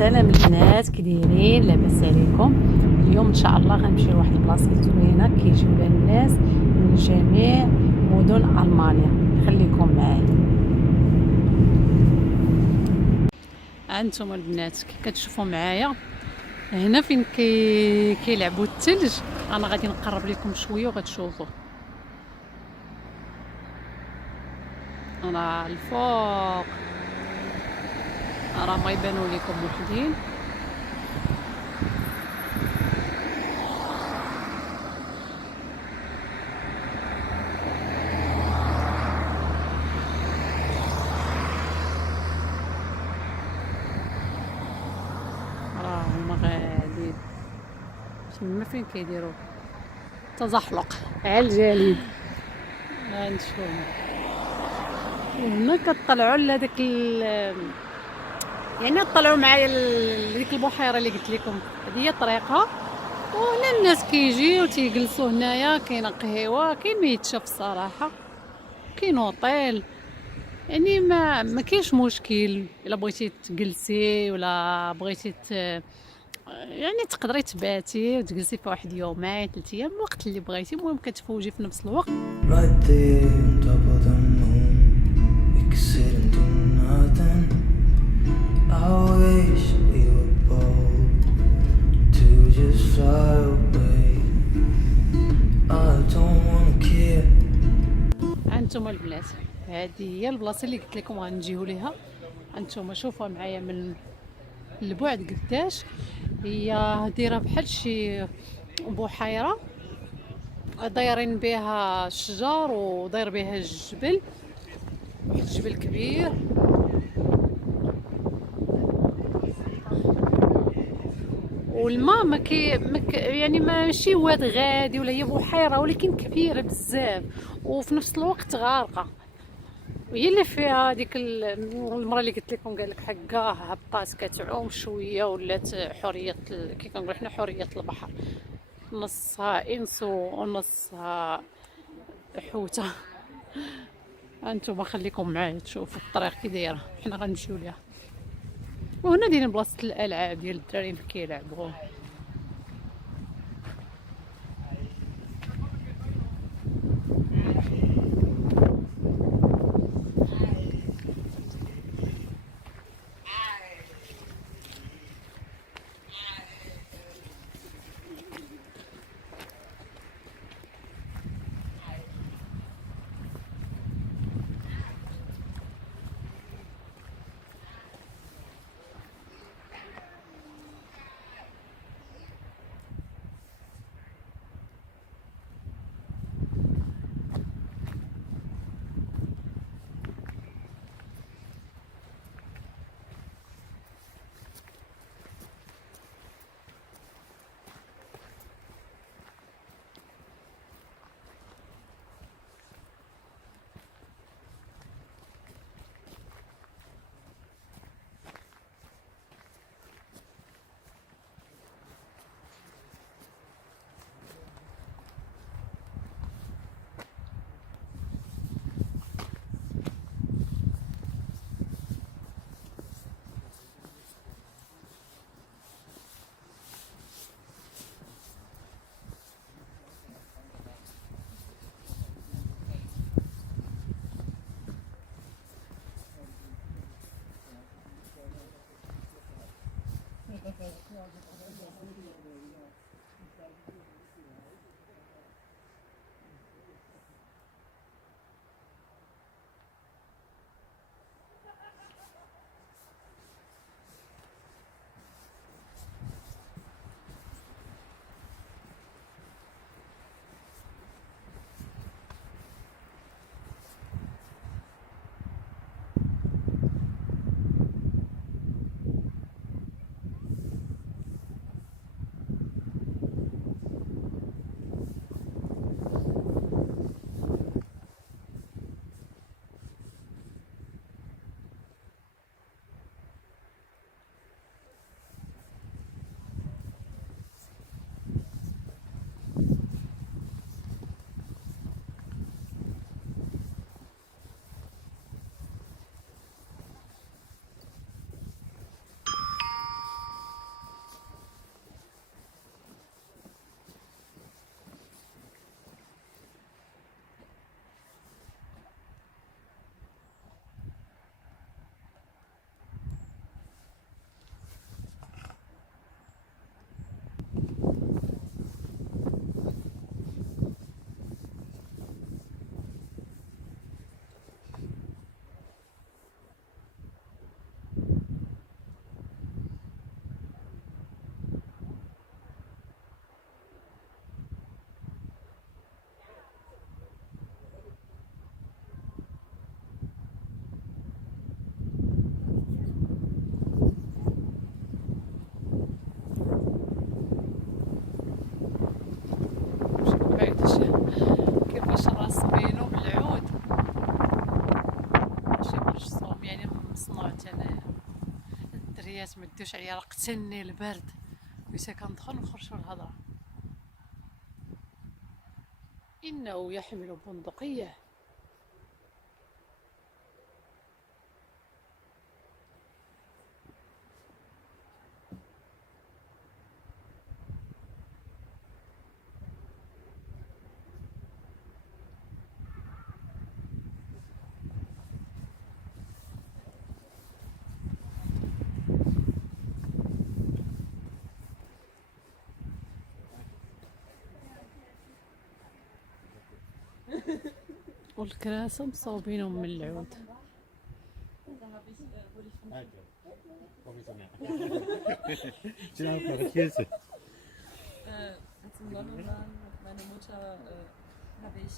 سلام البنات، كي دايرين؟ لاباس عليكم؟ اليوم ان شاء الله غنمشيو لواحد البلاصه زوينه كيجيو لها الناس من جميع مدن المانيا. خليكم معايا. هانتوما البنات كي كتشوفوا معايا هنا فين كيلعبوا الثلج. انا غادي نقرب لكم شويه وغتشوفوا. انا الفوق راه ما يبانوا لكم وحدين. راه هما غاديين تما فين كيديروا تزحلق على الجليد. غنشوفوا وهنا كطلعوا لهداك يعني طلعوا معايا لديك البحيره اللي قلت لكم. هذه هي الطريقه، وهنا الناس كيجيو تيجلسوا هنايا. كاينه قهوه، كاين ما يتشاف الصراحه، كاين اوطيل. يعني ما كاينش مشكل الا بغيتي تجلسي ولا بغيتي يعني تقدري تباتي وتجلسي في واحد يومين 3 ايام الوقت اللي بغيتي. المهم كتفوجي في نفس الوقت. Right there on top of the moon, we could sit and do nothing. I wish we were bold to just fly away. I don't wanna care. هانتوما البنات، هذه هي البلاصه اللي قلت لكم غنجيو ليها. هانتوما شوفوا معايا من البعد قداش هي دايره بحال شي بحيره دايرين بها الشجر وداير بها الجبل، واحد الجبل كبير. والماء يعني ماشي واد غادي ولا هي بحيره، ولكن كبيره بزاف وفي نفس الوقت غارقه. وهي اللي فيها ديك المره اللي قلت لكم قال لك حقا هبطات كتعوم شويه ولات حريه كي كنقول حنا حريه البحر، نصها انس ونصها حوته. انتم خليكم معايا تشوفوا الطريق كي دايره. حنا غنمشيو ليها، وهنا دايرين بلاصه الالعاب ديال الدراري كيلعبوا. ما ديوش عليا راه قتلني البرد، بغيت كندخل نخرج الهضره. انه يحمل بندقيه. والكراسة مصوبينهم من العود. Sind auch Käse. Als in London waren mit meiner Mutter, habe ich,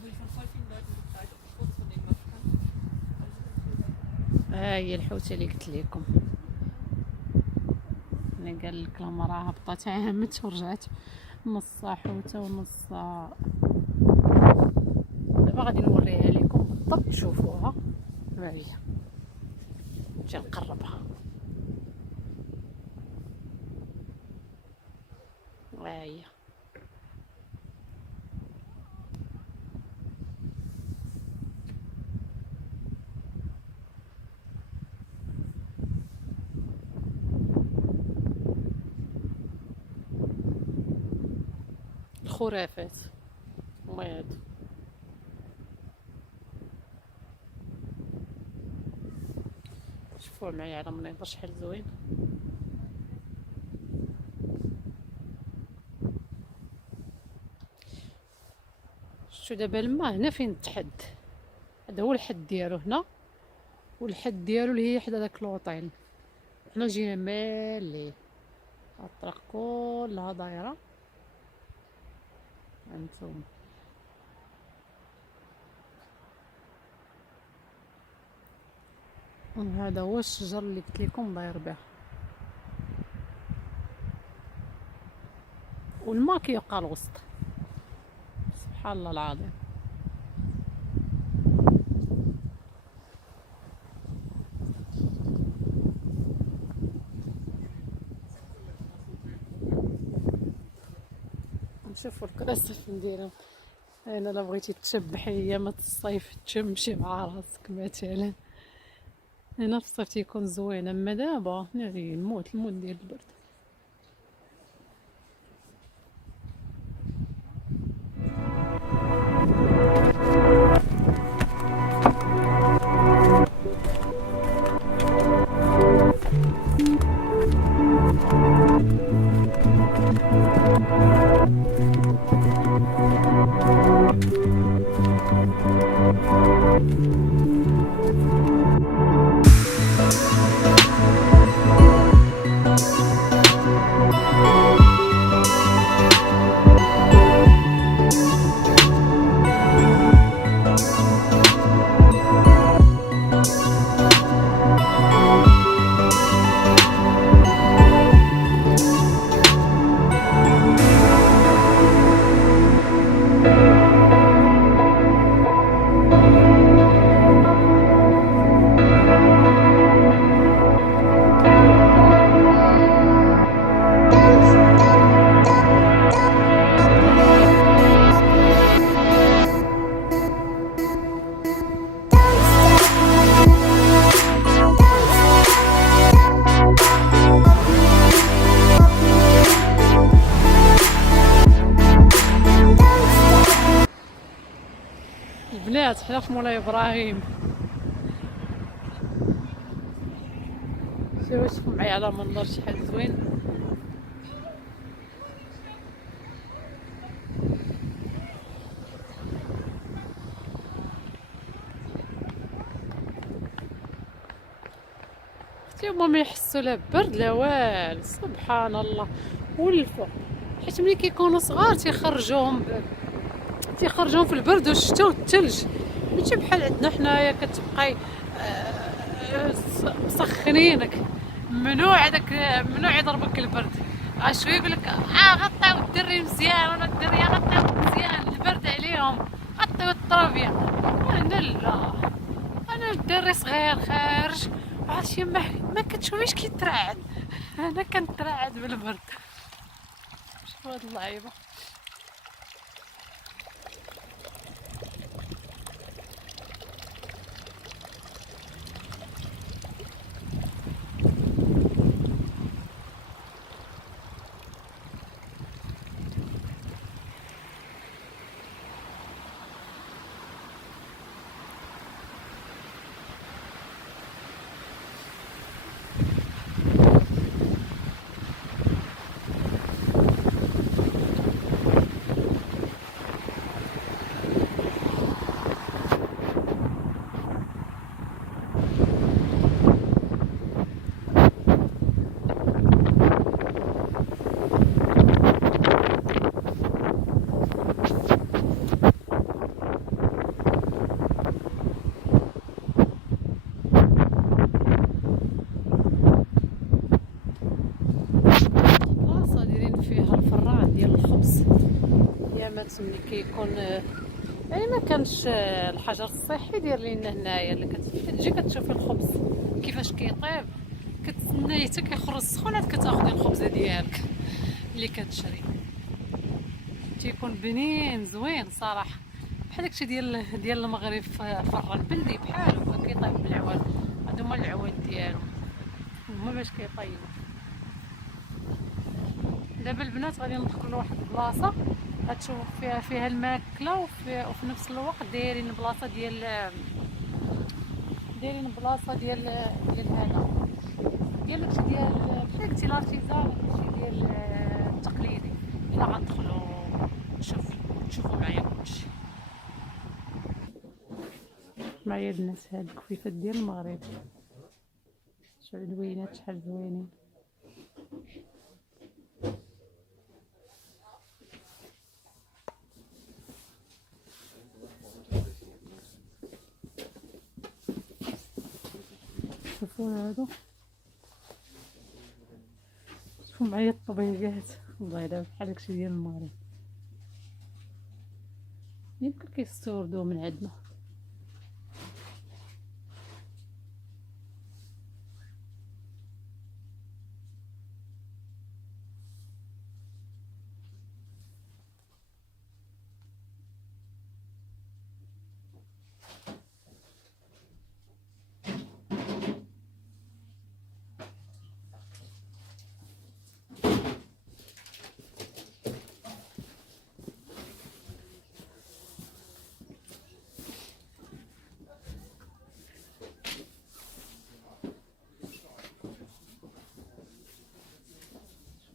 wurde ich von voll vielen Leuten gefragt, ob ich Fotos von denen machen kann. ها هي الحوته اللي قلت لكم. انا قال لك المراه هبطت عامت ورجعت نصها حوته ونصها. دابا غادي نوريها لكم بالضبط تشوفوها. ها هي نجي نقربها. ها هي الخرافات هما هادو. شوفوه معايا على منظر شحال زوين. شتو دابا الماء هنا فين تحد، هذا هو الحد ديالو هنا، والحد ديالو اللي هي حدا داك لوطيل. حنا جينا مالي الطريق كلها دايره. هانتوما هذا هو الشجر اللي قلت لكم داير به، والماء كيبقى الوسط. سبحان الله العظيم. نشوفوا الكراسة فين دايرة. انا لا بغيتي تشبحي ايامات الصيف تشمشي مع راسك مثلا. هنا في الصيف تيكون زوين، اما دابا ناري الموت ديال البرد. البنات حنا في مولاي ابراهيم. شوفوا معايا على منظر شحال زوين. اختي هما ما يحسوا لا برد لا والو. سبحان الله. والفوق حيت ملي كيكونوا صغار تيخرجوهم في البرد والشتا والثلج، ماشي بحال عندنا حنايا كتبقاي مسخنينك. ممنوع يضربك البرد. شويه يقولك غطيو الدري مزيان ولا الدريه غطيو مزيان البرد عليهم، غطيو الطرابيه. انا لا، انا الدري صغير خارج عرفتي ما كتشوفيش كيترعد. انا كنترعد بالبرد. شوفوا هاد اللعيبه. بلاصه دايرين فيها الفران ديال الخبز. يامات ملي كيكون يعني ما كانش الحجر الصحي داير لينا هنايا اللي كتجي كتشوفي الخبز كيفاش كيطيب، كتسناي حتى كيخرج سخون عاد كتاخدي الخبزه ديالك اللي كتشري. تيكون بنين زوين صراحه، بحال داكشي ديال المغرب فران بلدي بحالو هكا كيطيب بالعواد. هادو هما العواد ديالو، هما باش كيطيبوا. دابا البنات غادي ندخلوا لواحد البلاصه غتشوفوا فيها الماكله، وفي نفس الوقت دايرين بلاصه ديال هذا ديال داكشي ديال بحال قلتي الارتيزان، داكشي ديال التقليدي. الا غندخلوا تشوفوا معايا كلشي. معايا الناس هاد الكفيفات ديال المغرب، شحال زوينات شحال زوينين. شوفوا هادو، شوفوا معايا الطبيعات والله الا بحال داكشي ديال المغرب، يمكن كيستوردوه من عندنا.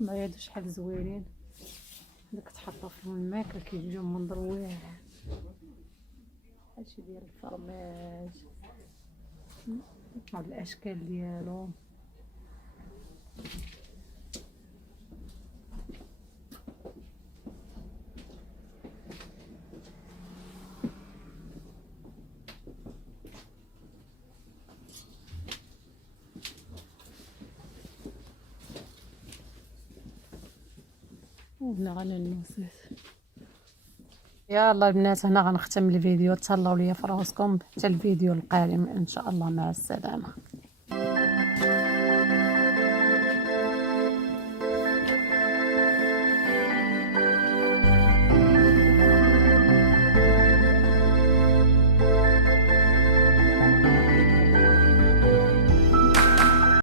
معايا هادو شحال زوينين، هادو كتحطو فيهم الماكله كيجيو منظر واعر. هادشي ديال الفرماج، هاد الاشكال ديالو. وهنا غنلمسات. يلا البنات هنا غنختم الفيديو، تهلاو ليا فراسكم حتى الفيديو القادم ان شاء الله. مع السلامه.